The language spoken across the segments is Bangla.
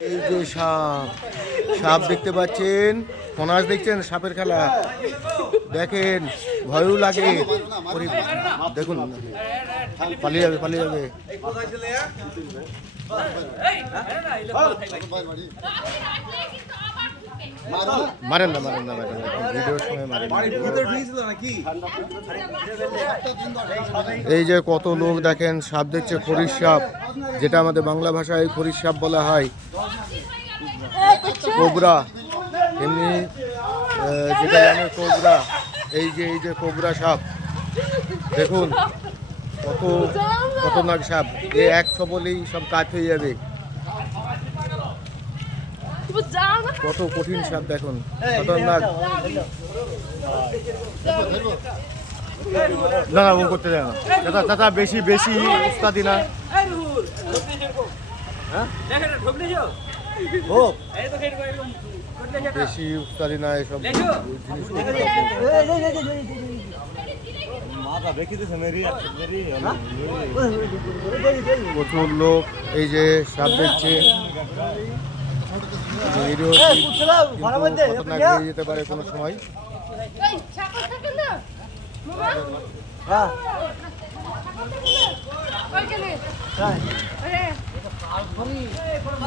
এই যে সাপ সাপ দেখতে পাচ্ছেন, ফনাস দেখছেন, সাপের খেলা দেখেন, ভয়ও লাগে। দেখুন পালিয়ে যাবে পালিয়ে যাবে। মারেন না মারেন না মারেন না, ভিডিওর সময় মারেন। এই যে কত লোক দেখেন সাপ দেখছে, খরিশ সাপ, যেটা আমাদের বাংলা ভাষায় খরিশ সাপ বলা হয়, কোবরা এমনি যেটা জানে কোবরা। এই যে কোবরা সাপ দেখুন, কত খতরনাক সাপ। এ এক বলেই সব কাজ হয়ে যাবে। কত কঠিন সাপ দেখুন, খতরনাক। না না ও করতে যায় না দাদা, দাদা বেশি বেশি উস্তাদি না। বেশি উস্তাদি না এসব প্রচুর লোক এই যে সাপ দেখছে। খতরনাক হয়ে যেতে পারে কোনো সময়। হ্যাঁ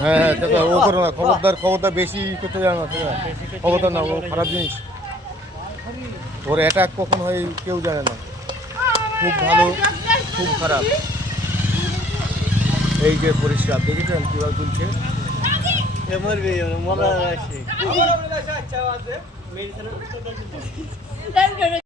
হ্যাঁ দাদা ও করো না, খবরদার খবরদার বেশি করতে যাও না, খবরদার না, ও খারাপ জিনিস। ওর অ্যাটাক কখন হয় কেউ জানে না, খুব ভালো খুব খারাপ। এই যে পরিষ্কার দেখেছেন কীভাবে তুলছে।